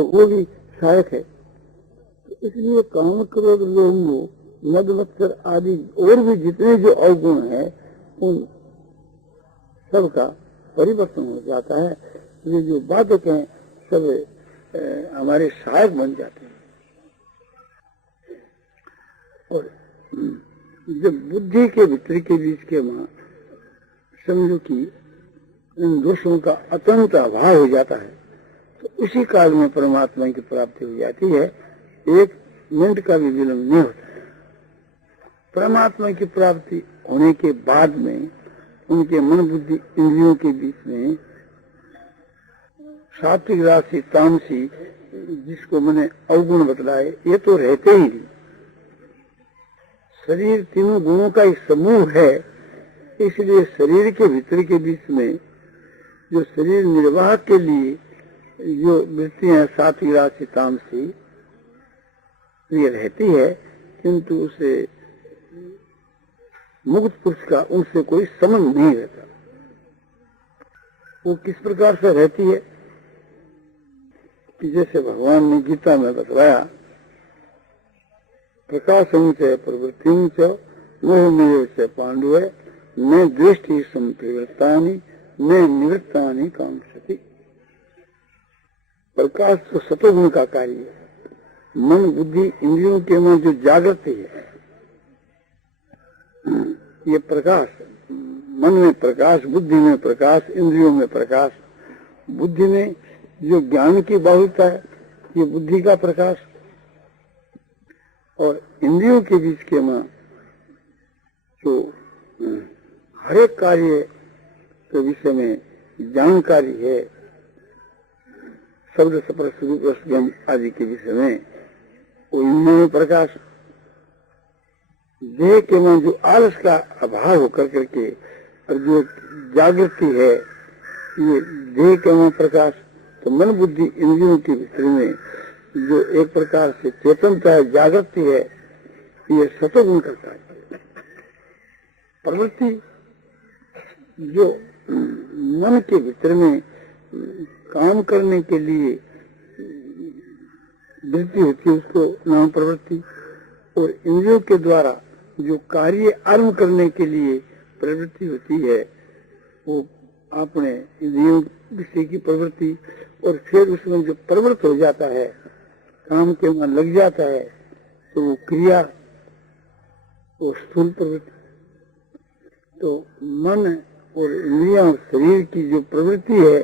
तो वो भी सहायक है। तो इसलिए काम क्रोध लोभ मद मत्सर आदि और भी जितने जो अवगुण है उन सबका परिवर्तन हो जाता है। ये जो बाधक हैं सब हमारे सहायक बन जाते हैं। और जब बुद्धि के भीतर के बीच के वहां समझो कि इन दोषों का अत्यंत अभाव हो जाता है तो उसी काल में परमात्मा की प्राप्ति हो जाती है। एक मिनट का भी विलंब नहीं होता है। परमात्मा की प्राप्ति होने के बाद में उनके मन बुद्धि इंद्रियों के बीच में सात्विक राशि तामसी जिसको मैंने अवगुण बतलाए ये तो रहते ही नहीं। शरीर तीनों गुणों का एक समूह है। इसलिए शरीर के भीतर के बीच में जो शरीर निर्वाह के लिए जो वृत्तियां सात्विक राशि तामसी ये रहती है किंतु उसे मुक्त पुरुष का उनसे कोई संबंध नहीं रहता। वो किस प्रकार से रहती है कि जैसे भगवान ने गीता में बतलाया प्रकाशं च प्रवृत्तिं च मोहमेव च पांडव न दृष्टि संप्रवृत्तानि न निवृत्तानि कांक्षति। प्रकाश तो सतोगुण का कार्य है। मन बुद्धि इंद्रियों के में जो जागृति है ये प्रकाश, मन में प्रकाश, बुद्धि में प्रकाश, इंद्रियों में प्रकाश। बुद्धि में जो ज्ञान की बाहुल्यता है ये बुद्धि का प्रकाश और इंद्रियों के बीच के में जो हर एक कार्य के विषय में जानकारी है शब्द स्पर्श रूप रस आदि के विषय में वो इंद्रियों में प्रकाश। देह के मन जो आलस का अभाव होकर करके और जो जागृति है ये देह के मन प्रकाश। तो मन बुद्धि इंद्रियों के भीतर में जो एक प्रकार से चेतनता है जागृति है ये सतोगुण का कार्य। प्रवृत्ति जो मन के भीतर में काम करने के लिए वृत्ति होती है उसको नाम प्रवृत्ति। और इंद्रियों के द्वारा जो कार्य आरंभ करने के लिए प्रवृत्ति होती है वो अपने इंद्रियों विषय की प्रवृत्ति। और फिर उसमें जो प्रवृत्त हो जाता है काम के मन लग जाता है तो वो क्रिया वो स्थूल प्रवृत्ति। तो मन और इंद्रिया और शरीर की जो प्रवृत्ति है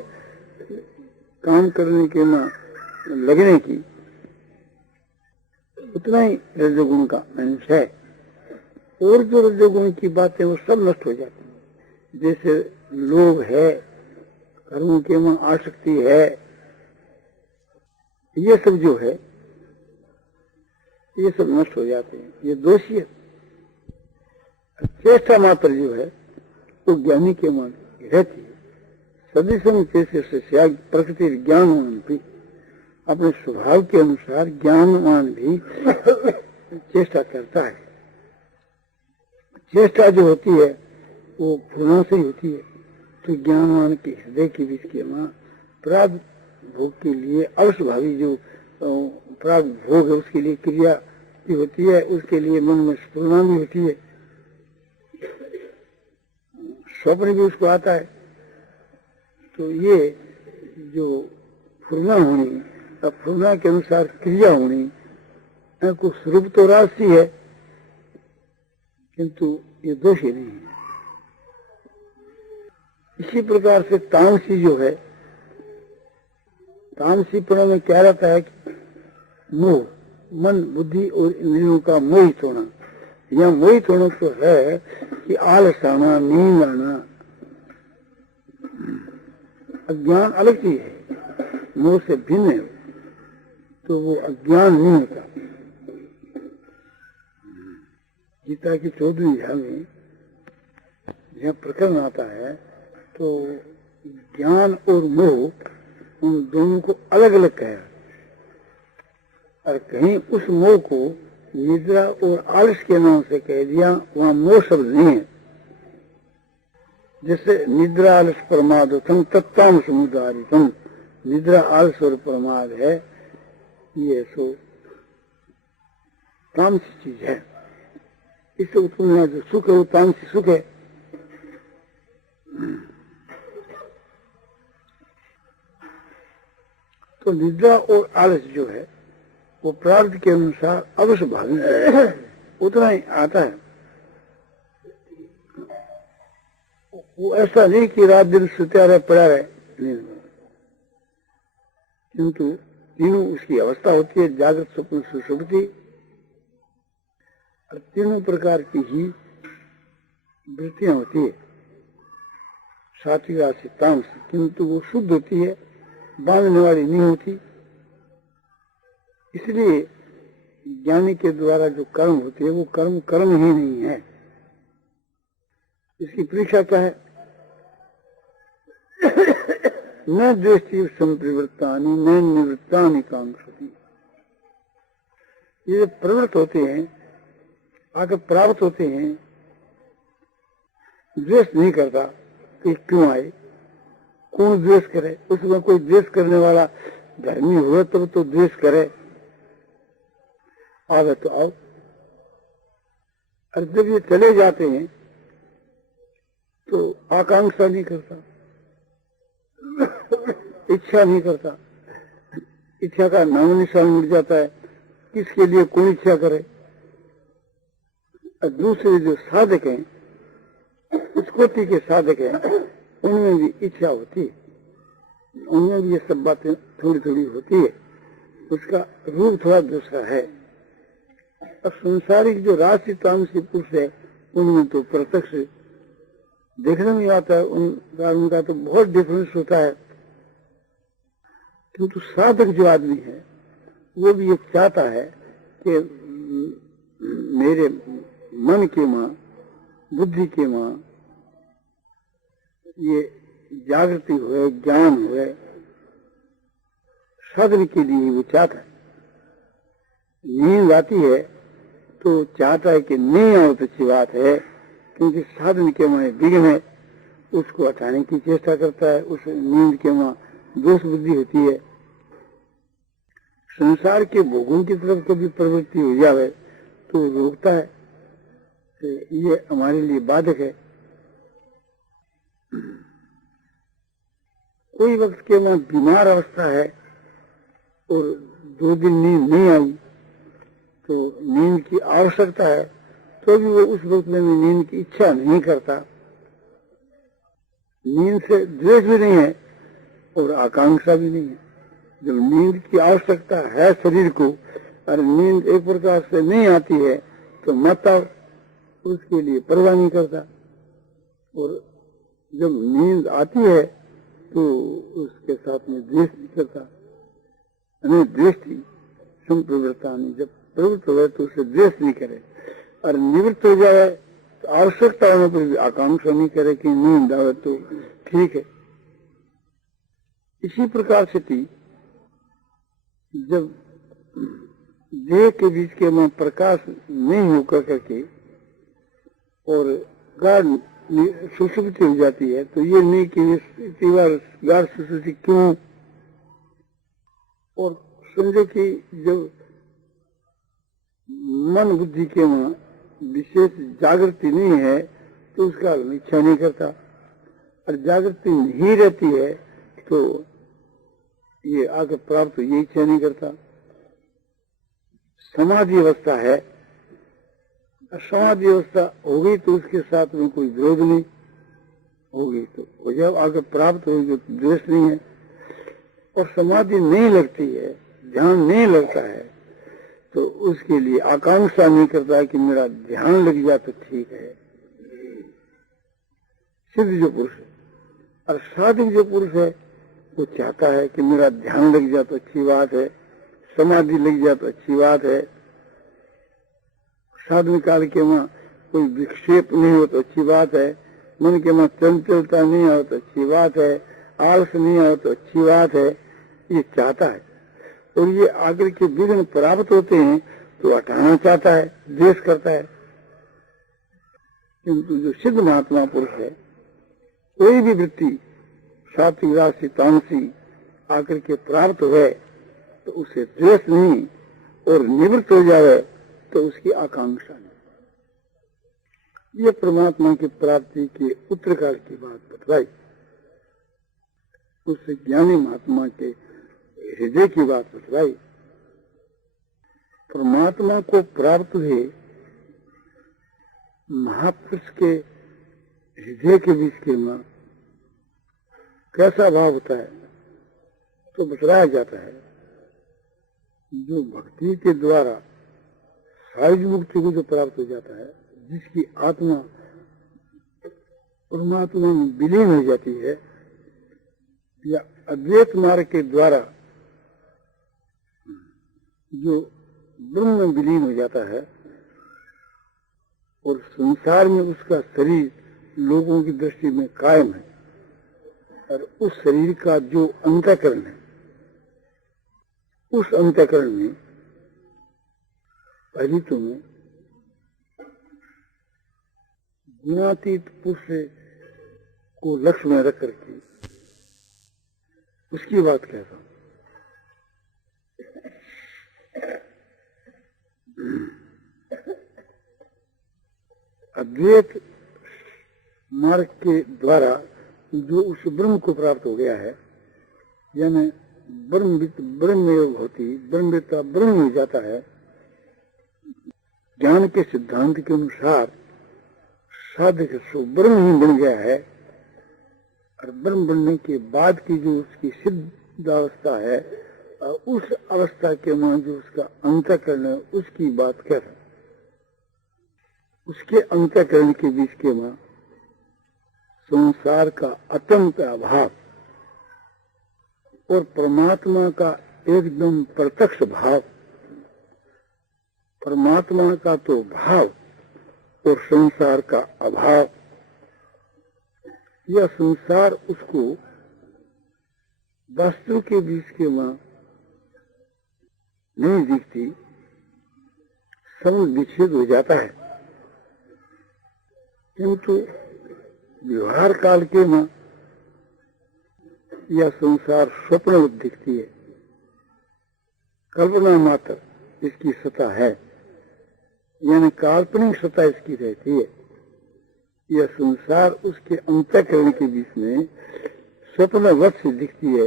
काम करने के में लगने की उतना ही रजोगुण का अंश है। और जो रजोगुण की बातें वो सब नष्ट हो जाती हैं। जैसे लोभ है, कर्मों के में आसक्ति है, ये सब जो है ये सब नष्ट हो जाते हैं। ये दोषी है। चेष्टा मात्र जो है वो ज्ञानी के मन रहती है। सदृशं चेष्टस्य प्रकृति ज्ञानवान भी अपने स्वभाव के अनुसार ज्ञानवान भी चेष्टा करता है। चेष्टा जो होती है वो फूलों से ही होती है। तो ज्ञानवान के हृदय के बीच के मां प्राग भोग के लिए अवश्य भावी जो प्राग भोग है उसके लिए क्रिया भी होती है। उसके लिए मन में स्फुरना भी होती है। स्वप्न भी उसको आता है। तो ये जो फुरना होनी और फुरना के अनुसार क्रिया होनी को स्वरूप तो राशि है किंतु ये दोषी नहीं है। इसी प्रकार से तामसी जो है तामसीपन में क्या रहता है कि मोह, मन बुद्धि और इंद्रियों का मोहित होना। यह मोहित होना तो है कि आलस आना, नींद आना। अज्ञान अलग चीज है, मोह से भिन्न है। तो वो अज्ञान नहीं होता। गीता की 14वीं अध्याय में यह प्रकरण आता है तो ज्ञान और मोह उन दोनों को अलग अलग कहा। और कहीं उस मोह को निद्रा और आलस के नाम से कह दिया, वहां मोह शब्द नहीं है। जैसे निद्रा आलस प्रमाद तत्ताम समुदारितम, निद्रा आलस और प्रमाद है ये सो तामसी चीज है। इससे उत्पन्न जो सुख है वो तामसी सुख है। तो निद्रा और आलस जो है वो प्रारब्ध के अनुसार अवश्य भावी उतना ही आता है। वो ऐसा नहीं कि रात दिन सुत्या रहे पड़ा रहे, किंतु तीनों उसकी अवस्था होती है, जागृत स्वप्न सुषुप्ति, और तीनों प्रकार की ही वृत्तियां होती है, सात्विक राशि तामसी, किंतु वो शुद्ध होती है, बांधने वाली नहीं होती। इसलिए ज्ञानी के द्वारा जो कर्म होते हैं वो कर्म कर्म ही नहीं है। इसकी परीक्षा क्या है? न द्वेष्टि संप्रवृत्तानि न निवृत्तानि कांक्षति। ये प्रवृत्त होते हैं, आगे प्राप्त होते हैं, द्वेष नहीं करता कि क्यों आए, कौन द्वेष करे। उसमें कोई द्वेष करने वाला धर्मी हुआ तब तो द्वेष करे, आवे तो आओ। और जब ये चले जाते हैं तो आकांक्षा नहीं करता, इच्छा नहीं करता, इच्छा का नाम निशान मिट जाता है। किसके लिए कौन इच्छा करे। और दूसरे जो साधक हैं, उस कोटि के साधक हैं, उनमें भी इच्छा होती है, उनमें भी ये सब बातें थोड़ी थोड़ी होती है। उसका रूप थोड़ा दूसरा है। और संसारिक जो राशि तामसी पुरुष है उनमें तो प्रत्यक्ष देखने में आता है, उनका तो बहुत डिफरेंस होता है। किंतु साधक जो आदमी है वो भी ये चाहता है कि मेरे मन के मां, बुद्धि के मां ये जागृति हुए, ज्ञान हुए, साधन के लिए वो चाहता है। नींद आती है तो चाहता है कि नहीं आओ तो अच्छी बात है, क्योंकि साधन के मां विघ्न है, उसको हटाने की चेष्टा करता है। उस नींद के मां दोष बुद्धि होती है। संसार के भोगों की तरफ कभी प्रवृत्ति हो जाए तो रोकता है, तो ये हमारे लिए बाधक है। कोई वक्त के मां बीमार अवस्था है और 2 दिन नींद नहीं आई तो नींद की आवश्यकता है, तो भी वो उस वक्त में नींद की इच्छा नहीं करता। नींद से द्वेष भी नहीं है और आकांक्षा भी नहीं है। जब नींद की आवश्यकता है शरीर को और नींद एक प्रकार से नहीं आती है तो मत आओ, उसके लिए परवाह नहीं करता। और जब नींद आती है तो उसके साथ में द्वेष नहीं करता। दृष्टि संप्रवृत्तानि, जब प्रवृत्त हो तो उसे द्वेष नहीं करे, और निवृत्त हो जाए तो आवश्यकता होने पर भी आकांक्षा नहीं करे कि नींद आवे तो ठीक है। इसी प्रकार से थी जब देह के बीच के में प्रकाश नहीं होकर करके और गाढ़ सुषुप्ति हो जाती है, तो ये नहीं कि गाढ़ सुषुप्ति क्यों। और समझो कि जब मन बुद्धि के वहां विशेष जागृति नहीं है तो उसका इच्छा नहीं करता, और जागृति नहीं रहती है तो ये आगे प्राप्त ये इच्छा नहीं करता। समाधि अवस्था है, समाधि अवस्था हो गई तो उसके साथ में कोई विरोध नहीं, होगी तो हो जाए, आगे प्राप्त होगी तो द्वेष नहीं है। और समाधि नहीं लगती है, ध्यान नहीं लगता है, तो उसके लिए आकांक्षा नहीं करता है कि मेरा ध्यान लग जाए तो ठीक है। सिद्ध जो पुरुष है और साधक जो पुरुष है वो चाहता है कि मेरा ध्यान लग जाए तो अच्छी बात है, समाधि लग जाए तो अच्छी बात है, साधन काल के वहां कोई विक्षेप नहीं हो तो अच्छी बात है, मन के वहां चंचलता नहीं हो तो अच्छी बात है, आलस नहीं हो तो अच्छी बात है, ये चाहता है। और ये आगे के विघ्न प्राप्त होते हैं तो हटाना चाहता है, द्वेष करता है। किंतु जो सिद्ध महात्मा पुरुष है, कोई भी वृत्ति सात्विक राशि तामसी आकर के प्राप्त हुए तो उसे द्वेष नहीं, और निवृत्त हो जाए तो उसकी आकांक्षा नहीं। यह परमात्मा की प्राप्ति के उत्तरकाल की बात बतलाई, उस ज्ञानी महात्मा के हृदय की बात बतलाई। परमात्मा को प्राप्त हुए महापुरुष के हृदय के बीच के में कैसा भाव होता है तो बतलाया जाता है। जो भक्ति के द्वारा सायुज मुक्ति को जो प्राप्त हो जाता है, जिसकी आत्मा परमात्मा में विलीन हो जाती है, या अद्वैत मार्ग के द्वारा जो ब्रह्म में विलीन हो जाता है, और संसार में उसका शरीर लोगों की दृष्टि में कायम है, और उस शरीर का जो अंतःकरण है, उस अंतःकरण में पहली तो में गुणातीत पुरुष को लक्ष्य में रख करके उसकी बात कहता हूं। अद्वैत मार्ग के द्वारा जो उस ब्रह्म को प्राप्त हो गया है, यानी ब्रह्ममेव होती, ब्रह्मवेत्ता ब्रह्म हो जाता है। ज्ञान के सिद्धांत के अनुसार साधक सो ब्रह्म ही बन गया है, और ब्रह्म बनने के बाद की जो उसकी सिद्ध अवस्था है, उस अवस्था के मान जो उसका अंतःकरण है, उसकी बात कर रहे हैं। उसके अंतःकरण के बीच के मां संसार का अत्यंत अभाव और परमात्मा का एकदम प्रत्यक्ष भाव, परमात्मा का तो भाव और संसार का अभाव, यह संसार उसको वस्तु के बीच के मां नहीं दिखती, समझ विच्छेद हो जाता है। किंतु व्यवहार काल के मां यह संसार स्वप्न दिखती है, कल्पना मात्र इसकी सत्ता है, यानी काल्पनिक सत्ता इसकी रहती है। यह संसार उसके अंतःकरण के बीच में स्वप्नवत से दिखती है,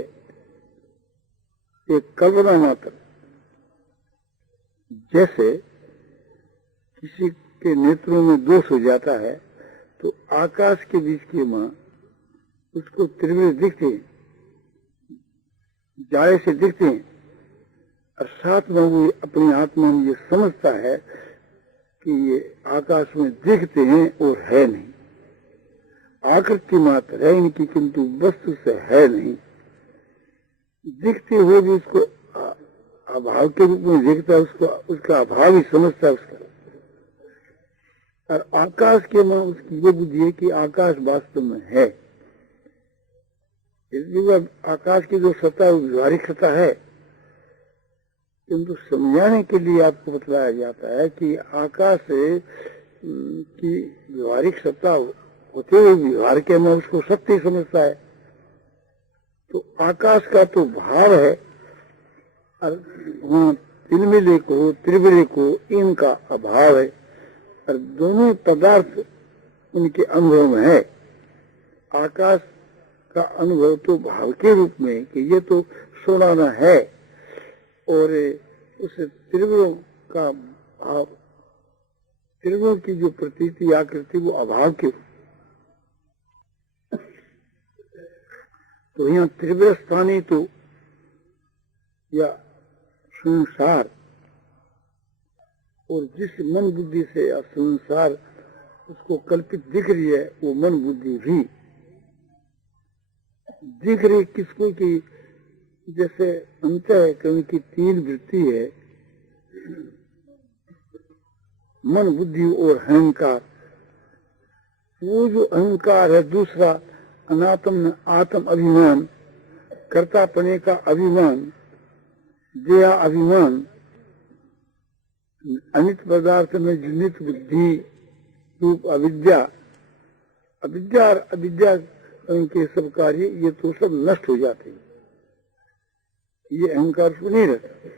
एक कल्पना मात्र। जैसे किसी के नेत्रों में दोष हो जाता है तो आकाश के बीच के मां उसको त्रिवृत्त दिखते हैं, जाए से दिखते हैं, और साथ में वो अपनी आत्मा में ये समझता है कि ये आकाश में दिखते हैं और है नहीं, आकृति मात्र है इनकी, किंतु वस्तु से है नहीं। दिखते हुए भी उसको अभाव के रूप में देखता है, उसको उसका अभाव ही समझता है उसका। और आकाश के मां उसकी ये बुद्धि है कि आकाश वास्तव में है। इसलिए आकाश की जो सत्ता है वो व्यवहारिक सत्ता है, किंतु समझाने के लिए आपको बतलाया जाता है कि आकाश की व्यवहारिक सत्ता होते हुए व्यवहार के में उसको सत्य समझता है। तो आकाश का तो भाव है, और वहां तिलमिले को त्रिविले को इनका अभाव है, और दोनों पदार्थ उनके अनुभव में है। आकाश का अनुभव तो भाव के रूप में कि ये तो सोनाना है, और उस त्रिवुरों का भाव, त्रिवुरों की जो प्रतीति आकृति वो अभाव के रूप। तो यहाँ त्रिवृत स्थानी तो या संसार, और जिस मन बुद्धि से संसार उसको कल्पित दिख रही है, वो मन बुद्धि भी दिख रही किसको कि जैसे अंतःकरण की तीन वृत्ति है, मन बुद्धि और अहंकार। वो जो अहंकार है दूसरा, अनात्म आत्म अभिमान, कर्तापने का अभिमान, देहा अभिमान, अनित पदार्थ में नित बुद्धि रूप अविद्या, अविद्या और अविद्या के सब कार्य ये तो सब नष्ट हो जाते हैं। ये अहंकार उसको नहीं रहता।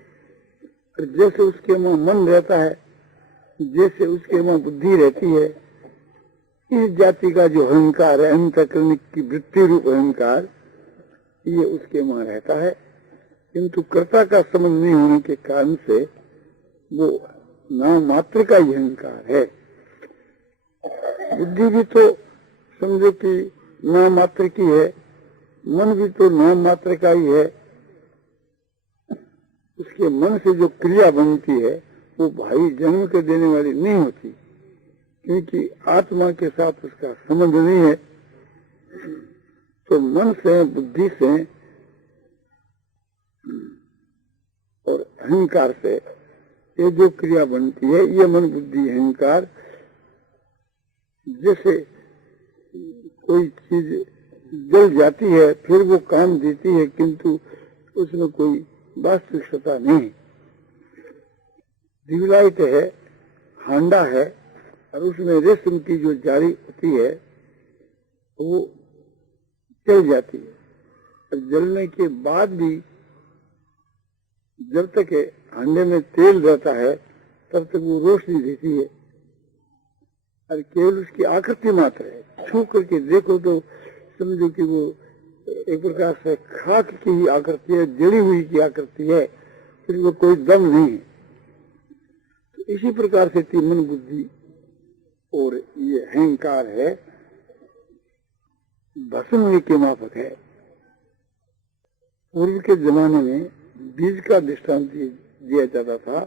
और जैसे उसके में मन रहता है, जैसे उसके में बुद्धि रहती है, इस जाति का जो अहंकार है, अंतःकरण की वृत्ति रूप अहंकार, ये उसके में रहता है। किंतु कर्ता का समझ नहीं होने के कारण से वो नाम मात्र का ही अहंकार है। बुद्धि भी तो समझो कि नाम मात्र की है, मन भी तो नाम मात्र का ही है। उसके मन से जो क्रिया बनती है वो भाई जन्म के देने वाली नहीं होती, क्योंकि आत्मा के साथ उसका संबंध नहीं है। तो मन से, बुद्धि से और अहंकार से ये जो क्रिया बनती है, ये मन बुद्धि अहंकार, जैसे कोई चीज जल जाती है फिर वो काम देती है, किंतु उसमें कोई वास्तविक सत्ता नहीं। ट्यूबलाइट है, हांडा है, और उसमें रेशम की जो जाली होती है वो जल जाती है, और जलने के बाद भी जब तक हांडे में तेल रहता है तब तक वो रोशनी देती है, और केवल उसकी आकृति मात्र है। छू करके देखो तो समझो कि वो एक प्रकार से खाक की ही आकृति है, जड़ी हुई की आकृति है, फिर वो कोई दम नहीं है। तो इसी प्रकार से मन बुद्धि और ये अहंकार है, भस्म के माफक है। पूर्व के जमाने में बीज का दृष्टांत दिया जाता था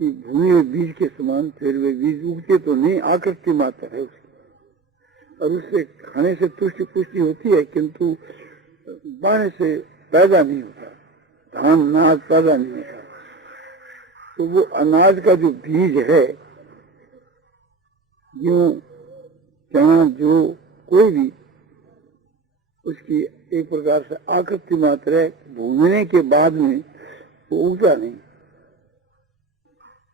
कि भूमि में बीज के समान, फिर वे बीज उगते तो नहीं, आकृति मात्र है उसकी, और उससे खाने से तुष्टि पुष्टि होती है, किंतु बाने से पैदा नहीं होता, धान अनाज पैदा नहीं होता। तो वो अनाज का जो बीज है, गेहूं, चना, जो कोई भी, उसकी एक प्रकार से आकृति मात्र है, भूनने के बाद में वो उगता नहीं।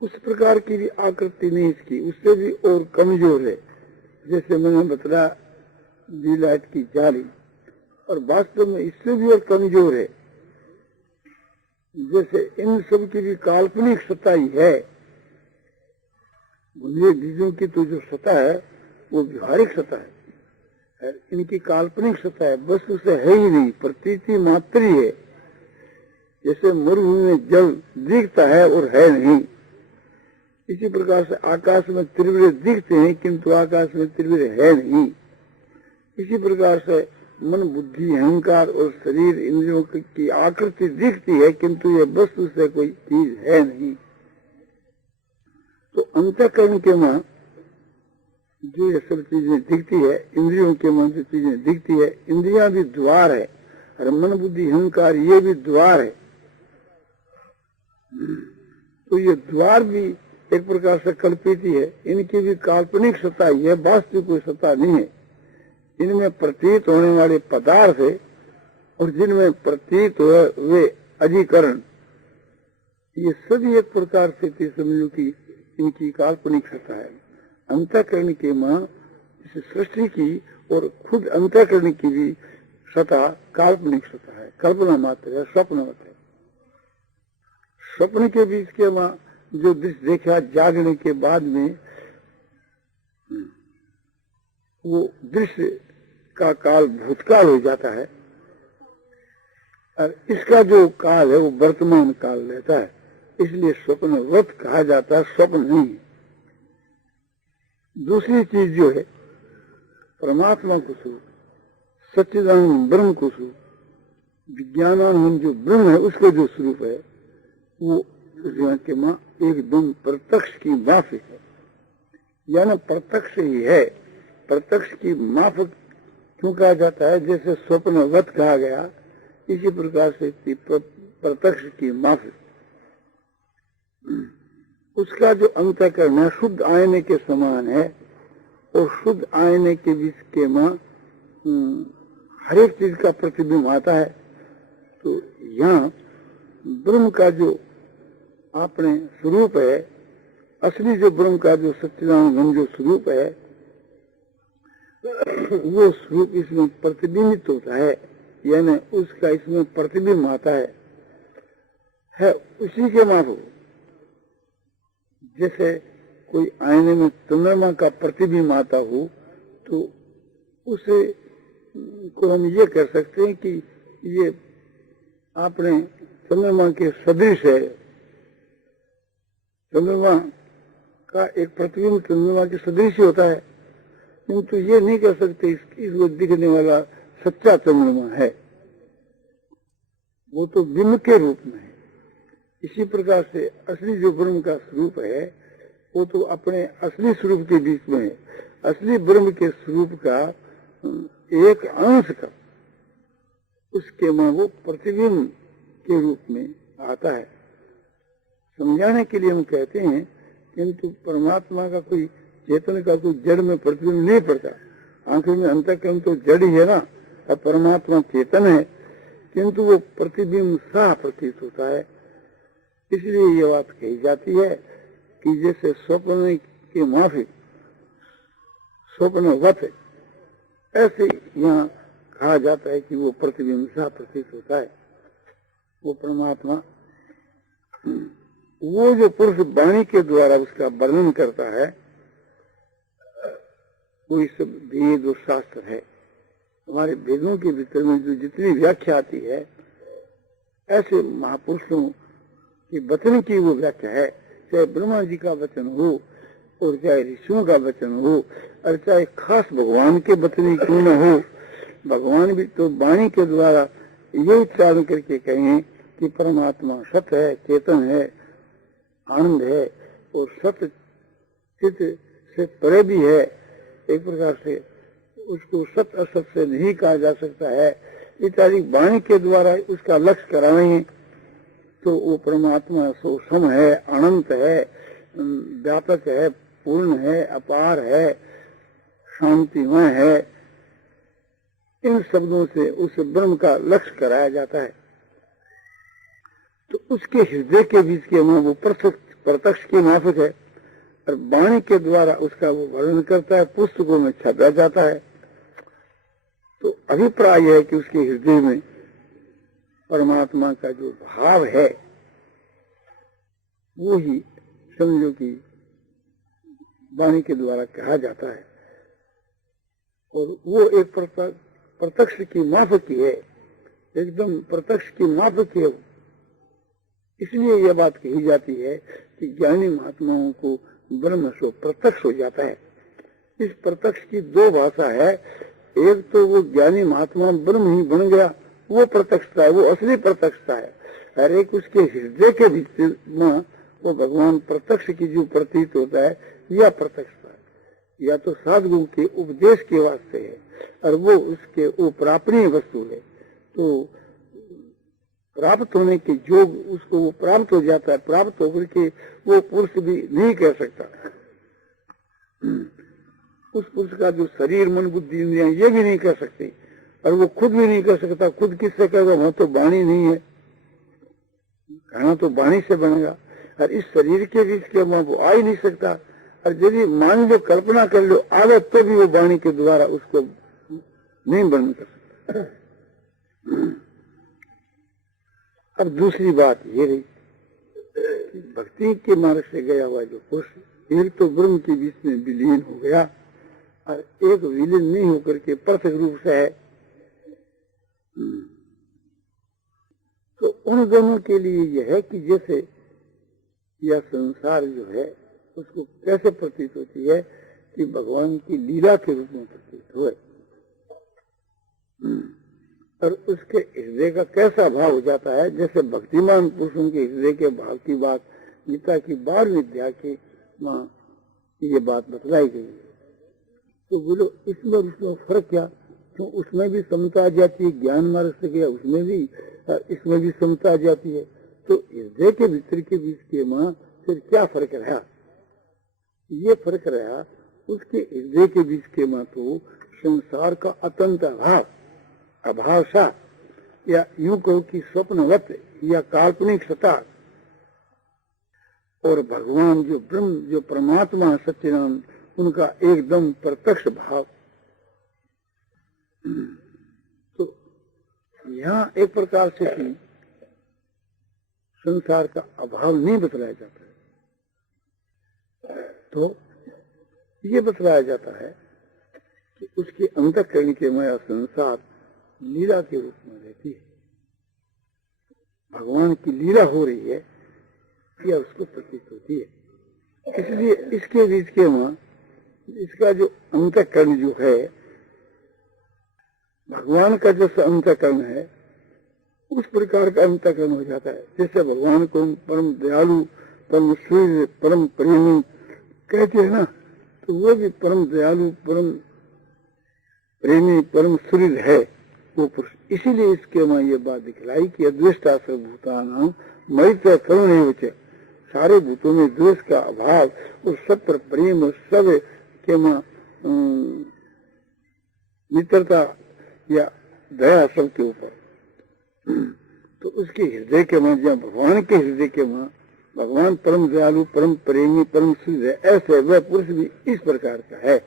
उस प्रकार की भी आकृति नहीं इसकी, उससे भी और कमजोर है। जैसे मैंने बताया ट्यूबलाइट की जाली, और वास्तव में इससे भी और कमजोर है। जैसे इन सब की भी काल्पनिक सत्ता ही है। बुनियादी बीजों की तो जो सत्ता है वो व्यवहारिक सत्ता है, इनकी काल्पनिक सत्ता है, बस उसे है ही नहीं, प्रतीति मात्र ही है। जैसे मरुभूमि में जल दिखता है और है नहीं, इसी प्रकार से आकाश में त्रिवृह दिखते हैं किंतु आकाश में त्रिवृह है नहीं। इसी प्रकार से मन बुद्धि अहंकार और शरीर इंद्रियों की आकृति दिखती है, किंतु ये वस्तु से कोई चीज है नहीं। तो अंतःकरण के मां जो ये सब चीजें दिखती है, इंद्रियों के मन से चीजें दिखती है, इंद्रियां भी द्वार है, और मन बुद्धि अहंकार ये भी द्वार है। तो ये द्वार भी एक प्रकार से कल्पित ही है, इनकी भी काल्पनिक सत्ता ही है, वास्तविक कोई सत्ता नहीं है। इनमें प्रतीत होने वाले पदार्थ है, और जिनमें प्रतीत हुए अधिकरण, ये सभी एक प्रकार से समझो कि इनकी काल्पनिक सत्ता है। अंतःकरण के मां इस सृष्टि की और खुद अंतःकरण की भी सत्ता काल्पनिक सत्ता है, कल्पना मात्र है, स्वप्नवत है। स्वप्न के बीच के मां जो दृश्य देखा जागने के बाद में, वो दृश्य का काल भूतकाल हो जाता है, और इसका जो काल है वो वर्तमान काल रहता है। इसलिए स्वप्नवत कहा जाता है, स्वप्न नहीं। दूसरी चीज जो है परमात्मा को स्वरूप, सच्चिदानंद ब्रह्म को स्वरूप, विज्ञानानंद जो ब्रह्म है उसको जो स्वरूप है, वो के मां एकदम प्रत्यक्ष की माफिक है, यानी प्रत्यक्ष ही है। प्रत्यक्ष की माफिक क्यों कहा जाता है? जैसे स्वप्नवत कहा गया, इसी प्रकार से प्रत्यक्ष की माफिक। उसका जो अंतःकरण है शुद्ध आईने के समान है, और शुद्ध आईने के बीच के मां हर एक चीज का प्रतिबिंब आता है। तो यहाँ ब्रह्म का जो अपने स्वरूप है, असली जो ब्रह्म का जो सच्चिदानंद जो स्वरूप है, वो स्वरूप इसमें प्रतिबिंबित होता है, यानी उसका इसमें प्रतिबिंब आता है। है उसी के मानो। जैसे कोई आईने में चंद्रमा का प्रतिबिंब आता हो तो उसे को हम ये कह सकते हैं कि ये आपने चंद्रमा के सदृश है। चंद्रमा का एक प्रतिबिंब चंद्रमा के सदृश होता है, किंतु ये नहीं कह सकते इसको दिखने वाला सच्चा चंद्रमा है, वो तो बिंब के रूप में है। इसी प्रकार से असली जो ब्रह्म का स्वरूप है वो तो अपने असली स्वरूप के बीच में है। असली ब्रह्म के स्वरूप का एक अंश का उसके में वो प्रतिबिंब के रूप में आता है। समझाने के लिए हम कहते हैं, किंतु परमात्मा का कोई चेतन का कोई जड़ में प्रतिबिंब नहीं पड़ता। आंखों में अंतःकरण तो जड़ ही है ना, अब परमात्मा चेतन है, किंतु वो प्रतिबिंब सा प्रतीत होता है। इसलिए ये बात कही जाती है कि जैसे स्वप्न के माफिक स्वप्नवत है, ऐसे यहाँ कहा जाता है कि वो प्रतिबिंब सा प्रतीत होता है। वो परमात्मा, वो जो पुरुष वाणी के द्वारा उसका वर्णन करता है, वो इस वेद और शास्त्र है। हमारे वेदों के भीतर में जो जितनी व्याख्या आती है, ऐसे महापुरुषों की वचन की वो व्याख्या है। चाहे ब्रह्मा जी का वचन हो और चाहे ऋषियों का वचन हो और चाहे खास भगवान के वचन क्यों न हो, भगवान भी तो वाणी के द्वारा ये उच्चारण करके कहें कि परमात्मा सत्य है, चेतन है, आनंद है और सत्य चित से परे भी है। एक प्रकार से उसको सत्य असत से नहीं कहा जा सकता है। इत्यादि वाणी के द्वारा उसका लक्ष्य कराएं तो वो परमात्मा सो सम है, अनंत है, व्यापक है, पूर्ण है, अपार है, शांतिमय है। इन शब्दों से उस ब्रह्म का लक्ष्य कराया जाता है। तो उसके हृदय के बीच के में वो प्रत्यक्ष की माफिक है और वाणी के द्वारा उसका वो वर्णन करता है, पुस्तकों में छपा जाता है। तो अभिप्राय है कि उसके हृदय में परमात्मा का जो भाव है वो ही समझो कि वाणी के द्वारा कहा जाता है। और वो एक प्रत्यक्ष की माफक है, एकदम प्रत्यक्ष की माफक है। इसलिए यह बात कही जाती है कि ज्ञानी महात्माओं को ब्रह्म सो प्रत्यक्ष हो जाता है। इस प्रत्यक्ष की दो भाषा है। एक तो वो ज्ञानी महात्मा ब्रह्म ही बन गया, वो प्रत्यक्षता है, वो असली प्रत्यक्षता है। और एक उसके हृदय के भीतर में वो भगवान प्रत्यक्ष की जो प्रतीत होता है, यह प्रत्यक्षता है। या तो साधुओं के उपदेश के वास्ते है और वो उसके वो प्रापणीय वस्तु है। तो प्राप्त होने के योग उसको वो प्राप्त हो जाता है। प्राप्त होकर के वो पुरुष भी नहीं कह सकता। उस पुरुष का जो शरीर, मन, बुद्धि, इंद्रियां ये भी नहीं कह सकती और वो खुद भी नहीं कह सकता। खुद किससे कहेगा? वहां तो वाणी नहीं है, कहना तो वाणी से बनेगा। और इस शरीर के बीच के वहां वो आ ही नहीं सकता। और यदि मान लो, कल्पना कर लो आगे, तो भी वो वाणी के द्वारा उसको नहीं वर्णन कर सकता। अब दूसरी बात ये रही कि भक्ति के मार्ग से गया हुआ जो पुरुष एक तो ब्रह्म के बीच में विलीन हो गया और एक विलीन नहीं होकर के पृथक रूप से है। तो उन दोनों के लिए यह है कि जैसे यह संसार जो है उसको कैसे प्रतीत होती है कि भगवान की लीला के रूप में प्रतीत हुए और उसके हृदय का कैसा भाव हो जाता है। जैसे भक्तिमान पुरुषों के हृदय के भाव की बात गीता की 12वीं अध्याय की ये बात बतलाई गई है। तो बोलो इसमें उसमें फर्क क्या? तो उसमें भी समता आ जाती है, ज्ञान मार्ग से गया उसमें भी, इसमें भी समता आ जाती है। तो हृदय के भीतर के बीच के मां फिर क्या फर्क रहा? ये फर्क रहा उसके हृदय के बीच के मां तो संसार का अत्यंत अभावसा, या यूं कहो कि स्वप्नवत या काल्पनिक सत्ता, और भगवान जो ब्रह्म जो परमात्मा सच्चिदानंद उनका एकदम प्रत्यक्ष भाव। तो यहाँ एक प्रकार से संसार का अभाव नहीं बतलाया जाता है। तो ये बतलाया जाता है कि उसके अंतःकरण के माया संसार लीला के रूप में रहती है, भगवान की लीला हो रही है या उसको प्रतीत होती है। इसलिए इसके बीच के वहां इसका जो अंतःकरण जो है, भगवान का जो अंतःकरण है उस प्रकार का अंतःकरण हो जाता है। जैसे भगवान को परम दयालु, परम सूर्य, परम प्रेमी कहते हैं ना, तो वो भी परम दयालु, परम प्रेमी, परम सूर्य है वो पुरुष। इसीलिए इसके वहां ये बात दिखलाई कि अद्वेष्टा सर्वभूतानां मैत्र करुणैव च, सारे भूतों में द्वेष का अभाव और सब पर प्रेम और सब के मित्रता या दया सबके ऊपर। तो उसके हृदय के वहां, जहाँ भगवान के हृदय के वहां भगवान परम दयालु, परम प्रेमी, परम सूर्य है, ऐसे वह पुरुष भी इस प्रकार का है।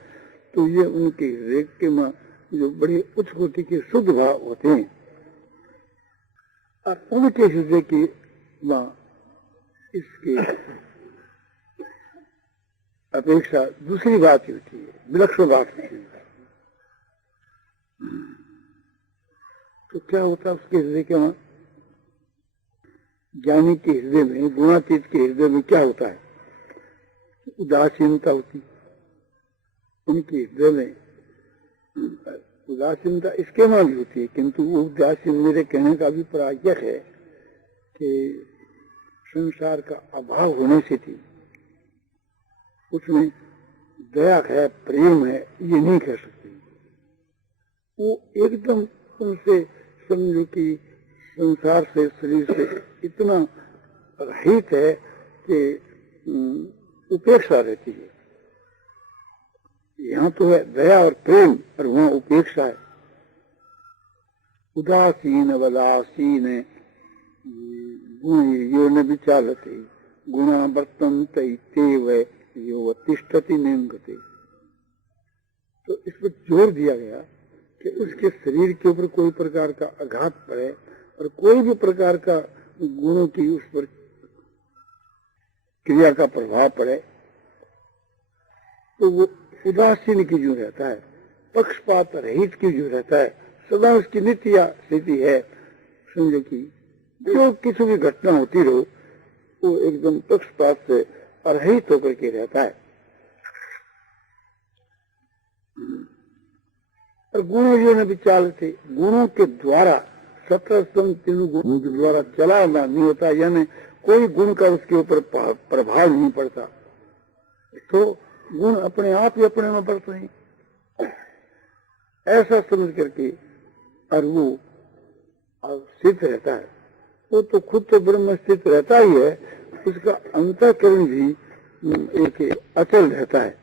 तो ये उनके हृदय के वहां जो बड़े उच्च कोटि के शुद्ध भाव होते हैं, और उनके हृदय की वहां इसके अपेक्षा दूसरी बात होती है, विलक्षण बात होती है। तो क्या होता है उसके हृदय के वहां? ज्ञानी के हृदय में, गुणातीत के हृदय में क्या होता है? उदासीनता होती। उनके हृदय में उदासीनता इसके वहां भी होती है, किंतु वो उदासीन मेरे कहने का अभिप्राय यह है कि संसार का अभाव होने से थी, उसमें दया है, प्रेम है, ये नहीं कह सकते। वो एकदम उनसे समझो कि संसार से, शरीर से इतना रहित है कि उपेक्षा रहती है। यहाँ तो है दया और प्रेम, और वहां उपेक्षा है। उदासीन वदासीन गुण यो न विचालते गुणा वर्तन्ते तेव यो तिष्ठति निंगते। तो इस पर जोर दिया गया कि उसके शरीर के ऊपर कोई प्रकार का आघात पड़े और कोई भी प्रकार का गुणों की उस पर क्रिया का प्रभाव पड़े, तो वो उदासीन की जो रहता है, पक्षपात रहित की जो रहता है, सदा उसकी नित्य स्थिति है। समझो कि जो किसी भी घटना होती रहो, वो एकदम पक्षपात से अरहित होकर के रहता है। और गुणों जो न विचार थे, गुणों के द्वारा 17 तीनों गुणों के द्वारा चलाना नहीं होता, यानी कोई गुण का उसके ऊपर प्रभाव नहीं पड़ता। तो गुण अपने आप ही अपने में बढ़ते हैं, ऐसा समझ करके और वो स्थित रहता है। वो तो खुद तो ब्रह्म स्थित रहता ही है, उसका अंतःकरण भी एक अचल रहता है।